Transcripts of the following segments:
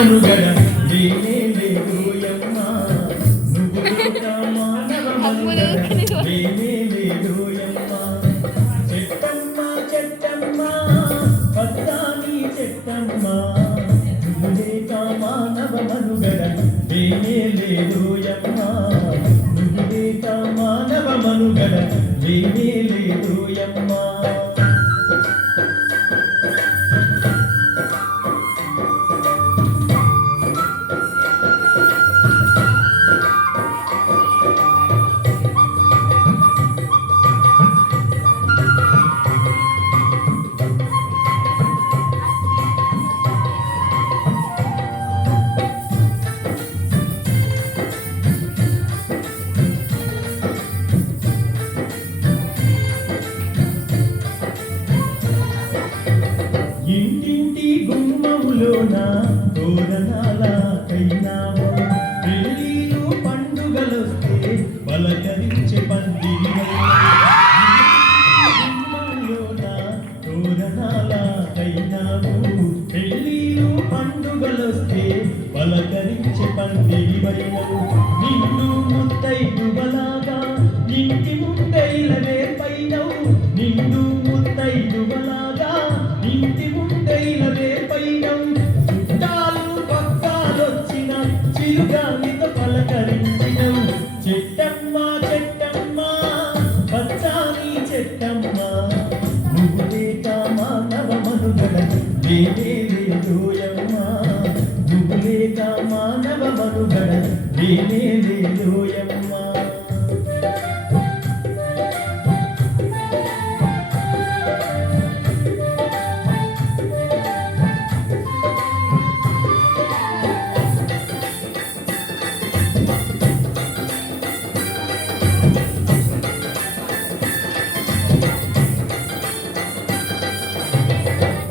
మనుగడ లేనే లేదోయమ్మా నువ్వు లేక మానవ మనుగడ లేనే లేదోయమ్మా చెట్టమ్మా చెట్టమ్మా పద్దాని చెట్టమ్మా నువ్వు లేక మానవ మనుగడ లేనే లేదోయమ్మా నువ్వు లేక మానవ మనుగడ లేనే లేదోయమ్మా ఇంటింటి గుమ్మములోన తోరణాల కైనాము పెళ్ళిళ్ళు పండుగలొస్తే పలకరించే పందిరి గుమ్మములోన తోరణాల కైనాము పెళ్ళిళ్ళు పండుగలొస్తే పలకరించే పందిరి వైనవు నిన్ను ముత్తైదువలాగా ఇంటి ముందైల వేర్పైనవు నిన్ను ముత్తైదువలాగా ఇంటి ముందైన వేపైనం చుట్టాలు పక్కాలొచ్చిన చిరుగాలితో పలకరించినం చెట్టమ్మా చెట్టమ్మా పచ్చాని చెట్టమ్మా నువ్వు లేక మానవ మనుగడ లేనే లేదోయమ్మా నువ్వు లేక మానవ మనుగడ లేనే లేదోయమ్మా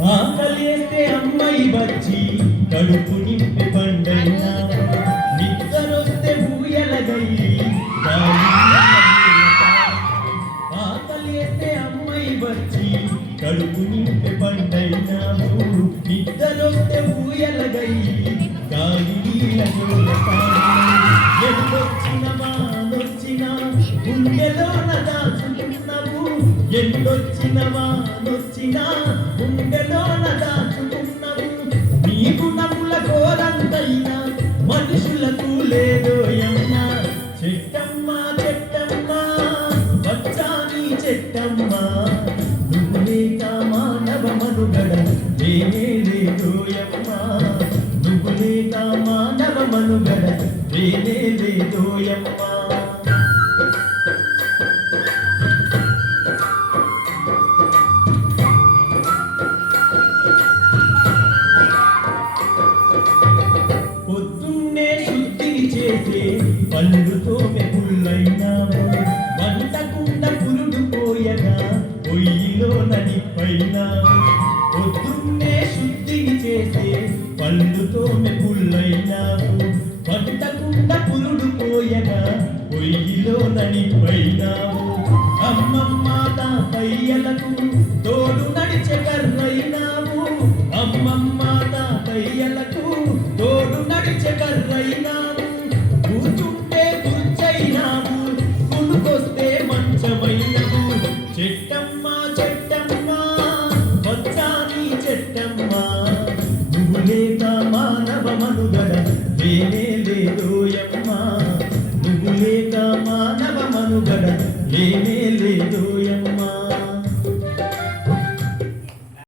ఆకలేస్తే అమ్మాయి వచ్చి కడుపు నింపి పండైనా నిద్రొస్తే ఊయలగయ్యి ఆకలేస్తే అమ్మాయి వచ్చి కడుపు నింపి పండైనాము నిద్రొస్తే ఊయలగయ్యి గాలి ఎన్నొచ్చినవా నొచ్చినా గుండెలోన దాచుకున్నావు ఎన్నొచ్చినవా నొచ్చినా గుండెలోన దాచుకున్నావు నీ గుణముల ఘోరంతైనా మనుషులకు లేదోయమ్మా చెట్టమ్మా చెట్టమ్మా పచ్చాని చెట్టమ్మా నువ్వు లేక మానవ మనుగడ లేనే లేదోయమ్మా నువ్వు లేక మానవ మనుగడ లేనే లేదోయమ్మా చేసే పళ్ళుతో మెపుల్లైనాము వంటకుండ పురుడు పోయగా పొయ్యిలో నడిపైనాము పొద్దున్నే శుద్ధిని చేసే పళ్ళుతో మెపుల్లైనాము వంటకుండ పురుడు పోయగా పొయ్యిలో నడిపైనాము అమ్మమ్మ తాతయ్యలకు తోడు నడిచే కర్రైనాము అమ్మమ్మ తాతయ్యలకు తోడు నడిచే కర్రైనాము కూర్చుంటే కూర్చైనాము కుడుకొస్తే మంచమైనము చెట్టమ్మా చెట్టమ్మా పచ్చాని చెట్టమ్మా నువ్వు లేక మానవ మనుగడ లేనే లేదోయమ్మా నువ్వు లేక మానవ మనుగడ లేనే